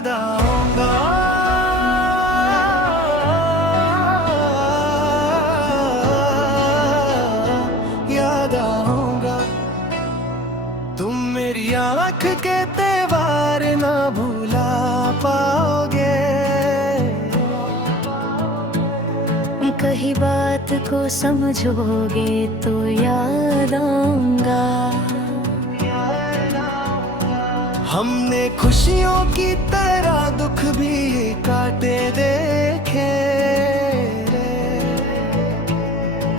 याद आऊंगा। याद आऊंगा। तुम मेरी आँख के त्योहार ना भूला पाओगे। कही बात को समझोगे तो याद आऊंगा। हमने खुशियों की तरह दुख भी काटे देखे।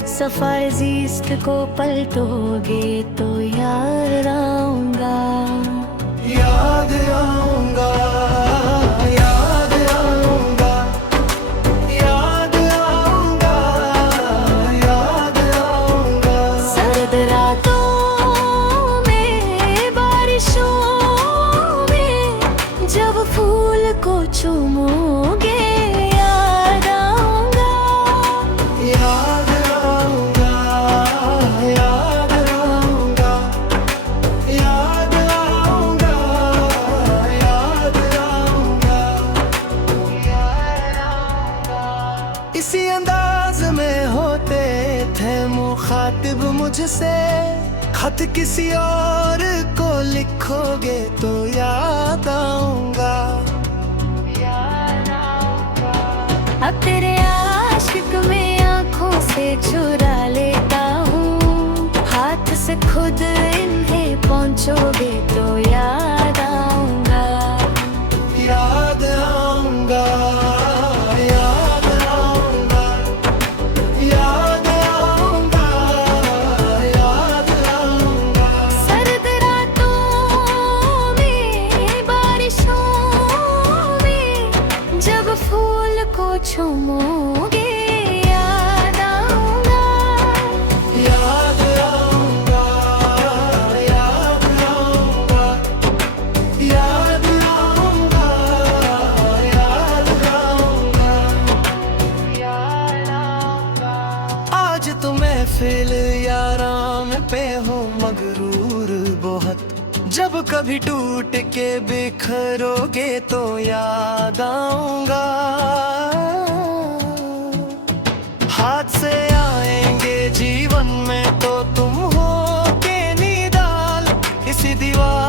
सफाई जीस्त को पलटोगे तो याद आऊंगा। याद आऊंगा। याद आऊंगा। याद आऊंगा। याद आऊंगा। सर्द रातों में, बारिशों में, जब फूल को चूमोगे याद आऊंगा। याद आऊंगा। याद आऊंगा। याद आऊंगा। याद आऊंगा। इसी अंदाज में होते थे मुखातिब मुझसे। खत किसी और को लिखोगे तो याद आऊंगा। अब तेरे आशिक में आँखों से चुरा लेता हूँ। हाथ से खुद इन्हें पहुँचोगे तो याद आऊंगा। याद आऊंगा। याद आऊंगा। याद आऊंगा। याद आऊंगा। सर्द रातों में, बारिशों में, जब फूल को चूमोगे याद आऊंगा। याद आऊंगा। याद आऊंगा। याद आऊंगा। याद आऊंगा। आज तो महफिल याराम पे हो मगरूर बहुत। जब कभी टूट के बिखरोगे तो याद आऊंगा। हाथ से आएंगे जीवन में तो तुम हो के निडाल। इसी दीवार